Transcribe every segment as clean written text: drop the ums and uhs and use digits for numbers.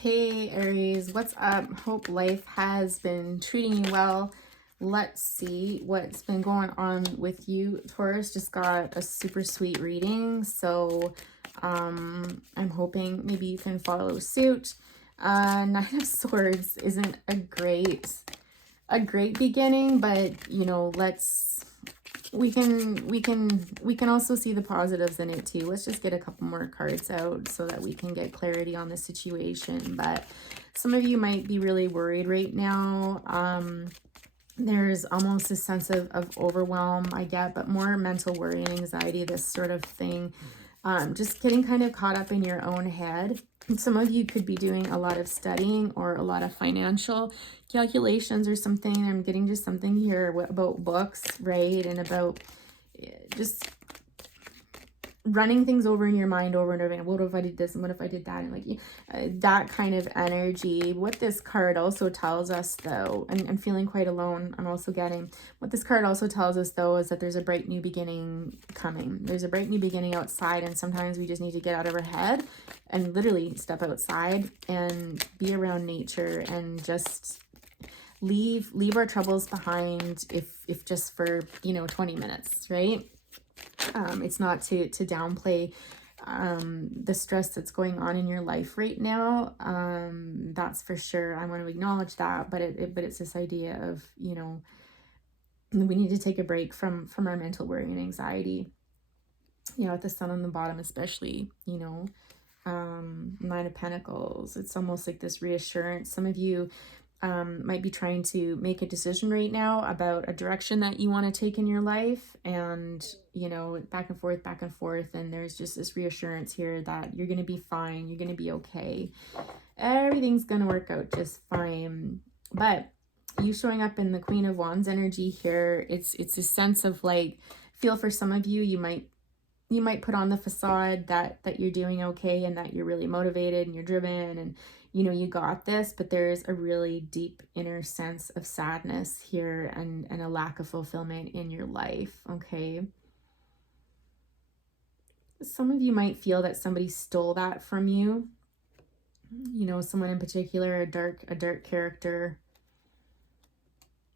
Hey Aries, what's up? Hope life has been treating you well. Let's see what's been going on with you. Taurus just got a super sweet reading, so I'm hoping maybe you can follow suit. Nine of Swords isn't a great beginning, but you know, we can also see the positives in it too. Let's just get a couple more cards out so that we can get clarity on the situation. But some of you might be really worried right now. There's almost a sense of overwhelm, I get, but more mental worry and anxiety, this sort of thing. Just getting kind of caught up in your own head. Some of you could be doing a lot of studying or a lot of financial calculations or something. I'm getting just something here about books, right? And about just running things over in your mind over and over again. What if I did this and what if I did that? And like that kind of energy. What this card also tells us though, and I'm feeling quite alone, I'm also getting, what this card also tells us though is that there's a bright new beginning coming. There's a bright new beginning outside, and sometimes we just need to get out of our head and literally step outside and be around nature and just leave our troubles behind, if just for 20 minutes, right? It's not to downplay the stress that's going on in your life right now. That's for sure. I want to acknowledge that, but it's this idea of, we need to take a break from our mental worry and anxiety. With the sun on the bottom, especially, Nine of Pentacles. It's almost like this reassurance. Some of you might be trying to make a decision right now about a direction that you want to take in your life, and back and forth, and there's just this reassurance here that you're going to be fine, you're going to be okay, everything's going to work out just fine. But you showing up in the Queen of Wands energy here, it's a sense of like, feel for some of you, you might put on the facade that you're doing okay and that you're really motivated and you're driven and you got this, but there's a really deep inner sense of sadness here and a lack of fulfillment in your life, okay? Some of you might feel that somebody stole that from you, someone in particular, a dark character.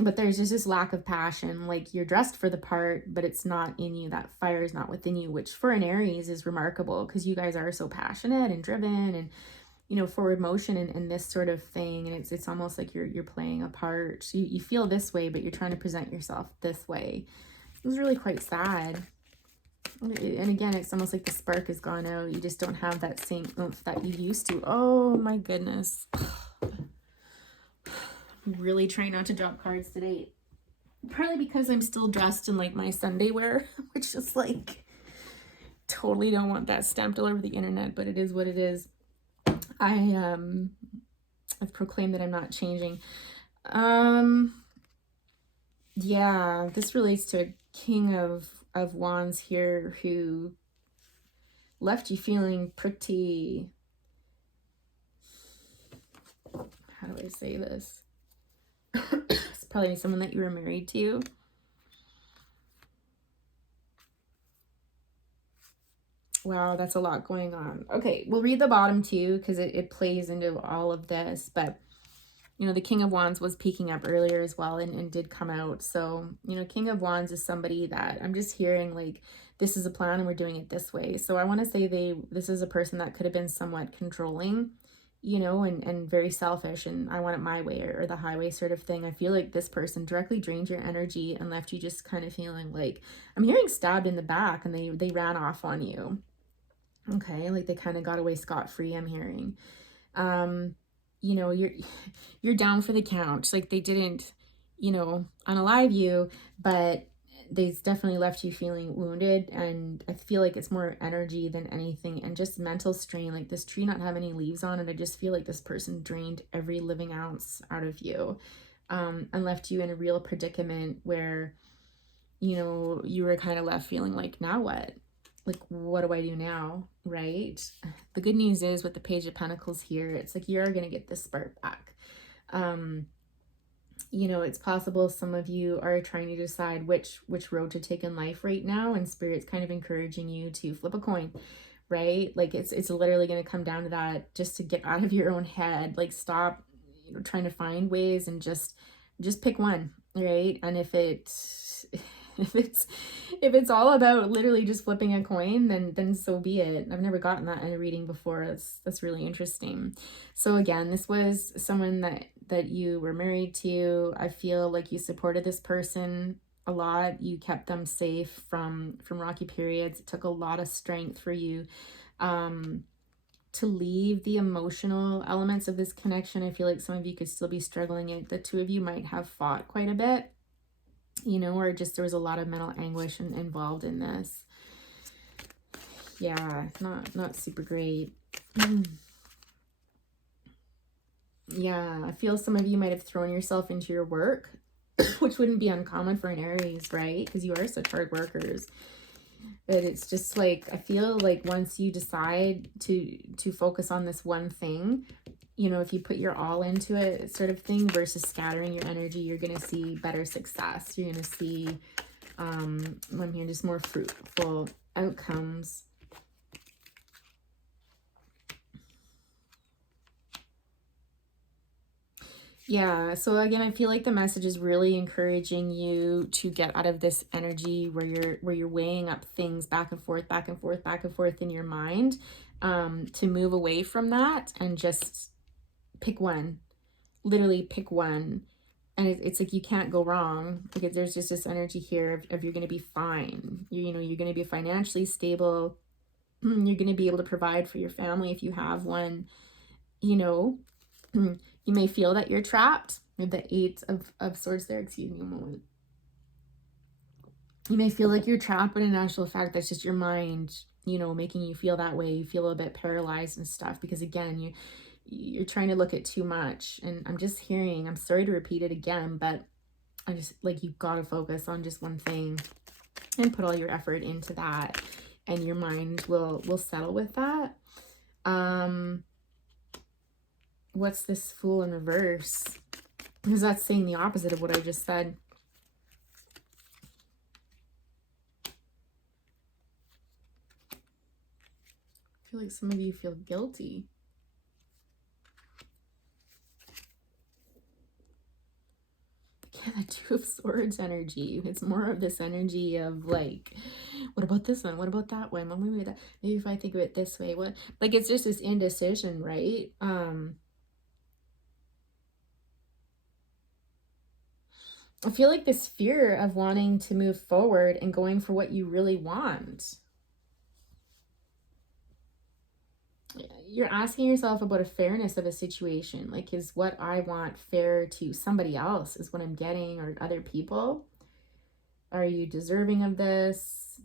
But there's just this lack of passion. Like, you're dressed for the part, but it's not in you. That fire is not within you, which for an Aries is remarkable because you guys are so passionate and driven and forward motion and this sort of thing. And it's almost like you're playing a part. You feel this way, but you're trying to present yourself this way. It was really quite sad. And again, it's almost like the spark has gone out. You just don't have that same oomph that you used to. Oh my goodness. I'm really trying not to drop cards today. Partly because I'm still dressed in like my Sunday wear, which is like, totally don't want that stamped all over the internet, but it is what it is. I've proclaimed that I'm not changing. Yeah, this relates to a King of Wands here who left you feeling pretty, how do I say this? It's probably someone that you were married to. Wow, that's a lot going on. Okay, we'll read the bottom too because it plays into all of this. But, the King of Wands was peeking up earlier as well and did come out. So, King of Wands is somebody that I'm just hearing like, this is a plan and we're doing it this way. So I want to say this is a person that could have been somewhat controlling, and very selfish, and I want it my way or the highway sort of thing. I feel like this person directly drained your energy and left you just kind of feeling like, I'm hearing stabbed in the back, and they ran off on you. Okay, like they kind of got away scot-free, I'm hearing. You're down for the count. Like they didn't, unalive you, but they definitely left you feeling wounded, and I feel like it's more energy than anything and just mental strain. Like this tree not have any leaves on it, I just feel like this person drained every living ounce out of you, and left you in a real predicament where, you were kind of left feeling like, now what? Like, what do I do now, right? The good news is with the Page of Pentacles here, it's like you're going to get this spark back. It's possible some of you are trying to decide which road to take in life right now, and Spirit's kind of encouraging you to flip a coin, right? Like it's literally going to come down to that, just to get out of your own head. Like stop, trying to find ways, and just pick one, right? And if it if it's all about literally just flipping a coin, then so be it. I've never gotten that in a reading before. That's really interesting. So again, this was someone that you were married to. I feel like you supported this person a lot. You kept them safe from rocky periods. It took a lot of strength for you to leave the emotional elements of this connection. I feel like some of you could still be struggling. The two of you might have fought quite a bit, or just there was a lot of mental anguish involved in this. Yeah, not super great. Yeah, I feel some of you might have thrown yourself into your work, which wouldn't be uncommon for an Aries, right? Because you are such hard workers. But it's just like, I feel like once you decide to focus on this one thing, if you put your all into it, sort of thing, versus scattering your energy, you're going to see better success. You're going to see, I'm hearing just more fruitful outcomes. Yeah, so again, I feel like the message is really encouraging you to get out of this energy where you're weighing up things back and forth, back and forth, back and forth in your mind, to move away from that and just pick one. Literally pick one. And it's like you can't go wrong, because there's just this energy here of you're going to be fine. You're going to be financially stable. You're going to be able to provide for your family if you have one. You may feel that you're trapped. We have the Eight of Swords there. Excuse me a moment. You may feel like you're trapped, but in actual fact, that's just your mind, making you feel that way. You feel a bit paralyzed and stuff, because again, you're trying to look at too much. And I'm just hearing, I'm sorry to repeat it again, but I just like, you've got to focus on just one thing and put all your effort into that, and your mind will settle with that. What's this Fool in reverse? Because that's saying the opposite of what I just said. I feel like some of you feel guilty. Again, the Two of Swords energy. It's more of this energy of like, what about this one? What about that one? Well, maybe if I think of it this way, what? Like, it's just this indecision, right? I feel like this fear of wanting to move forward and going for what you really want. You're asking yourself about a fairness of a situation. Like, is what I want fair to somebody else? Is what I'm getting, or other people? Are you deserving of this?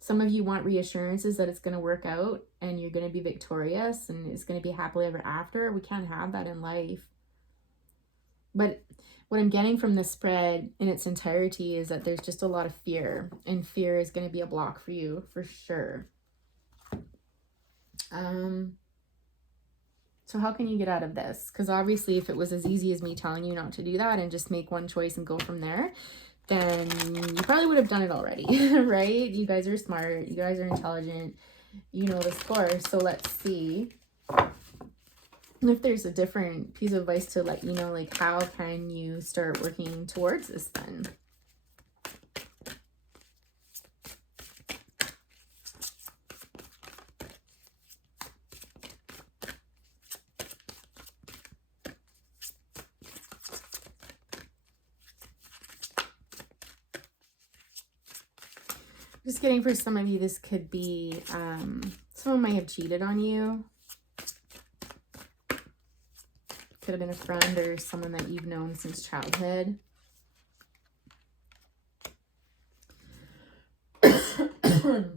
Some of you want reassurances that it's going to work out and you're going to be victorious and it's going to be happily ever after. We can't have that in life. But what I'm getting from the spread in its entirety is that there's just a lot of fear, and fear is going to be a block for you for sure. So how can you get out of this? Because obviously if it was as easy as me telling you not to do that and just make one choice and go from there, then you probably would have done it already, right? You guys are smart. You guys are intelligent. You know the score. So let's see if there's a different piece of advice to let you know, like, how can you start working towards this then? Just getting, for some of you, this could be, someone might have cheated on you. Could have been a friend or someone that you've known since childhood. For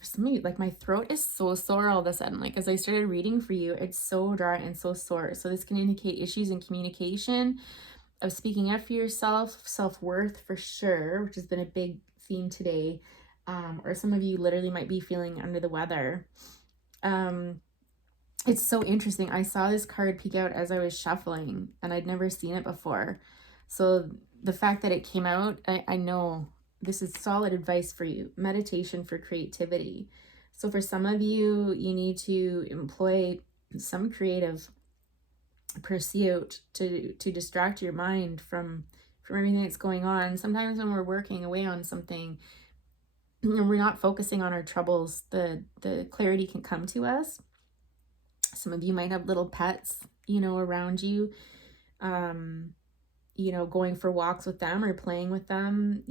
some of you, like, my throat is so sore all of a sudden. Like, as I started reading for you, it's so dry and so sore. So this can indicate issues in communication, of speaking up for yourself, self-worth for sure, which has been a big theme today. Or some of you literally might be feeling under the weather. It's so interesting. I saw this card peek out as I was shuffling, and I'd never seen it before. So the fact that it came out, I know this is solid advice for you. Meditation for creativity. So for some of you, you need to employ some creative pursuit to distract your mind from everything that's going on. Sometimes when we're working away on something and we're not focusing on our troubles, the clarity can come to us. Some of you might have little pets, around you, going for walks with them or playing with them.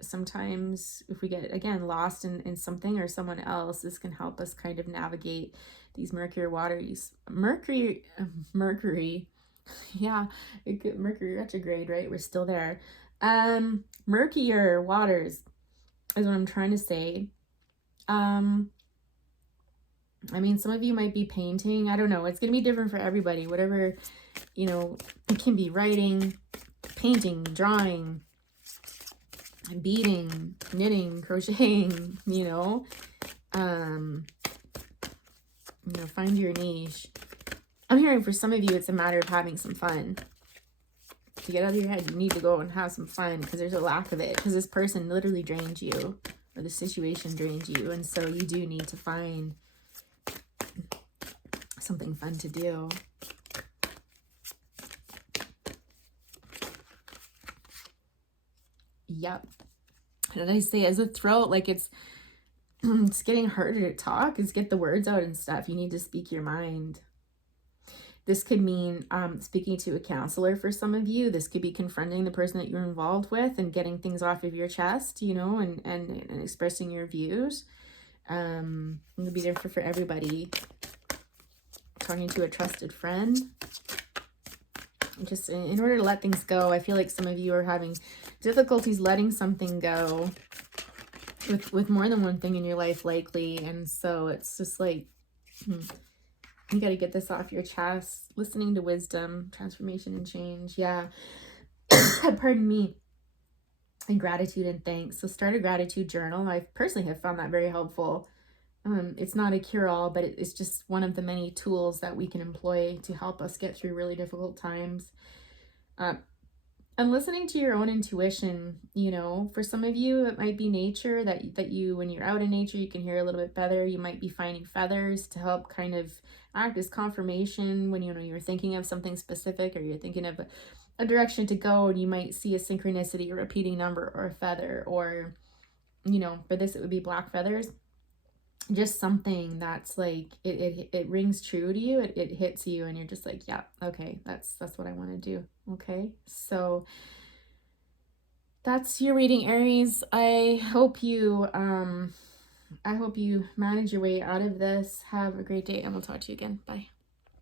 Sometimes if we get, again, lost in something or someone else, this can help us kind of navigate these Mercury waters. Mercury, yeah, Mercury retrograde, right? We're still there. Murkier waters is what I'm trying to say. I mean, some of you might be painting. I don't know. It's going to be different for everybody. Whatever, it can be writing, painting, drawing, beading, knitting, crocheting, find your niche. I'm hearing for some of you, it's a matter of having some fun. To get out of your head, you need to go and have some fun because there's a lack of it. Because this person literally drained you, or the situation drained you. And so you do need to find something fun to do. Yep. What did I say? As a throat, like it's getting harder to talk, is get the words out and stuff. You need to speak your mind. This could mean speaking to a counselor for some of you. This could be confronting the person that you're involved with and getting things off of your chest, and expressing your views. It'll be different for everybody. Talking to a trusted friend. Just in order to let things go. I feel like some of you are having difficulties letting something go with more than one thing in your life, likely. And so it's just like, you got to get this off your chest. Listening to wisdom, transformation, and change. Yeah. Pardon me. And gratitude and thanks. So start a gratitude journal. I personally have found that very helpful. It's not a cure-all, but it's just one of the many tools that we can employ to help us get through really difficult times. And listening to your own intuition, for some of you, it might be nature that you, when you're out in nature, you can hear a little bit better. You might be finding feathers to help kind of act as confirmation when, you're thinking of something specific, or you're thinking of a direction to go, and you might see a synchronicity, a repeating number, or a feather, or, for this, it would be black feathers. Just something that's like, it rings true to you. It hits you and you're just like, yeah, okay, that's what I want to do. Okay. So that's your reading, Aries. I hope you manage your way out of this. Have a great day, and we'll talk to you again. Bye.